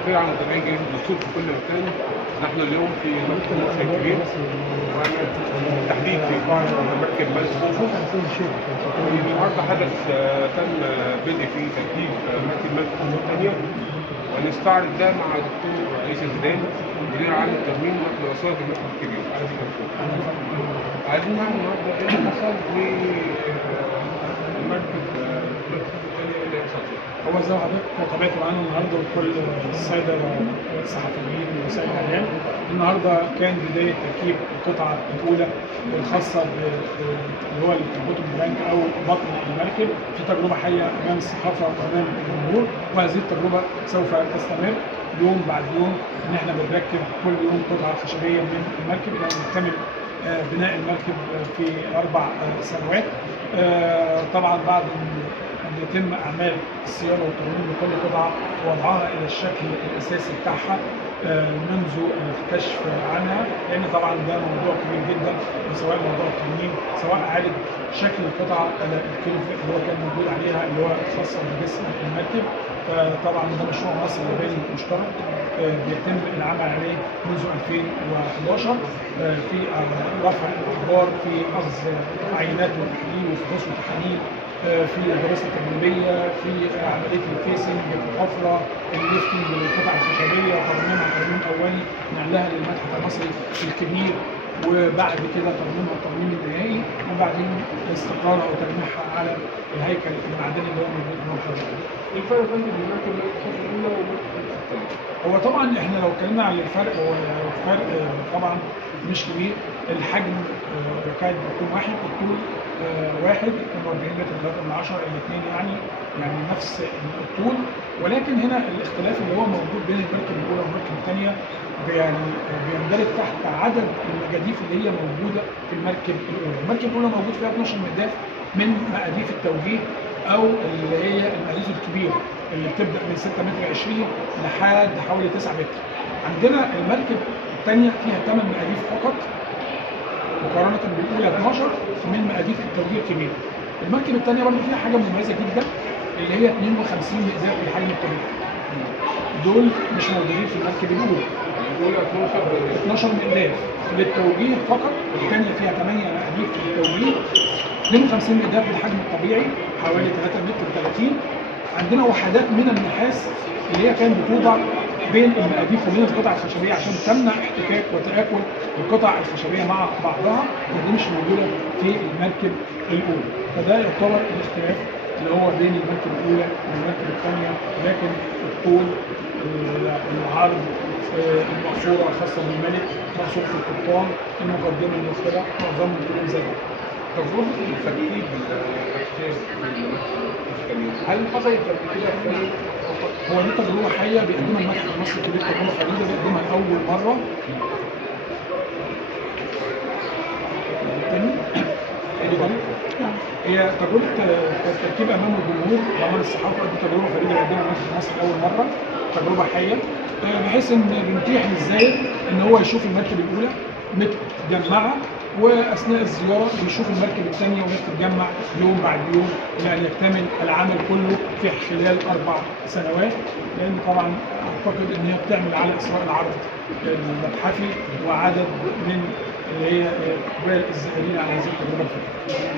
الخير على متابعين جريدة الدستور في كل مكان. نحن اليوم في مركب مصر الكبير بالتحديد في قاعة مركب ملك خوفو. النهارده حدث تم بدء فيه تركيب مركب ملك خوفو الثانية، ونستعرض ده مع دكتور رئيس الزيدان مدير عام الترميم ونقل وسائط المركب الكبير. عايزين نعرف النهارده ايه اللي حصل في المركب اللي حصل. هو زي ما حضرتك تابعت معانا النهارده وكل الساده الصحفيين ووسائل الاعلام، النهارده كان بدايه تركيب القطعه الاولى الخاصه اللي هو البوتوم بلانك او بطن المركب في تجربه حيه امام الصحافه وامام الجمهور، وهذه التجربه سوف تستمر يوم بعد يوم، ان احنا بنركب كل يوم قطعه خشبيه من المركب الى ان نكتمل بناء المركب في 4 سنوات. طبعا بعد أن يتم أعمال الصيانة والترميم لكل قطعة ووضعها إلى الشكل الأساسي بتاعها منذ الكشف عنها، لأن طبعا ده موضوع كبير جدا، سواء موضوع الترميم سواء إعادة شكل القطعة الكيرف اللي هو كان موجود عليها اللي هو خاصة بجسم المركب. فطبعا ده مشروع مصري ياباني مشترك بيتم العمل عليه منذ 2011 في رفع الأخبار، في أخذ عينات وتحليل وفحوص وتحاليل، في الدراسه التجريبيه، في عمليه الفيسنج في الحفره، الليفتنج للقطع الخشبيه وترميمها ترميم اولي نقلها للمتحف المصري الكبير، وبعد كده ترميمها الترميم النهائي، وبعدين استقرارها وتلميحها على الهيكل المعدني اللي هو موجود امام حضرتك. الفرق بين المركب الاولى والمركب الثانيه؟ هو طبعا احنا لو اتكلمنا عن الفرق، هو الفرق طبعا مش كبير. الحجم يكاد يكون واحد، الطول واحد 42 متر 3 من 10 الى 2 يعني نفس الطول، ولكن هنا الاختلاف اللي هو موجود بين المركب الاولى والمركب الثانيه يعني بيندرج تحت عدد المجاديف اللي هي موجوده في المركب الاولى. المركب الاولى موجود فيها 12 مداف من مقاديف التوجيه او اللي هي المقاديف الكبيره اللي بتبدا من 6 متر 20 لحد حوالي 9 متر. عندنا المركب الثانيه فيها 8 مقاديف فقط مقارنه بالاولى 12 من مقاديف التوجيه الكبيره. المركب الثانيه برضه فيها حاجه مميزه جدا اللي هي 52 مقدار الحجم الطبيعي. دول مش موجودين في المركب الاولى. الاولى 12 مقدار للتوجيه فقط، الثانيه فيها 8 مقاديف للتوجيه، 52 مقدار بالحجم الطبيعي حوالي 3 متر 30. عندنا وحدات من النحاس اللي هي كانت بتوضع بين المقاديف وبين القطع الخشبيه عشان تمنع احتكاك وتآكل القطع الخشبيه مع بعضها، ودي مش موجوده في المركب الاولى. فده يعتبر الاختلاف اللي هو بين المركب الاولى والمركب الثانيه، لكن الطول، العرض، المقصوره الخاصه بالملك، مقصوره القبطان، المقدمه المسفره، معظمهم كلهم زي بعض. تجربة تركيب الأشكال هل حصلت قبل كده في هو دي تجربة حية بيقدمها المتحف المصري الكبير، تجربة فريدة بيقدمها لأول مرة. هي تجربة تركيب أمام الجمهور وأمام الصحافة، دي تجربة فريدة بيقدمها المتحف المصري لأول مرة، تجربة حية بحيث إن بنتيح للزائر إن هو يشوف المركب الأولى متجمعة، واثناء الزياره بيشوف المركب الثانيه وهي بتتجمع يوم بعد يوم الى ان يكتمل العمل كله في خلال 4 سنوات، لان طبعا اعتقد ان هي بتعمل على اسراء العرض المتحفي وعدد من اللي هي اقبال الزائرين على هذه التجربه الفنيه.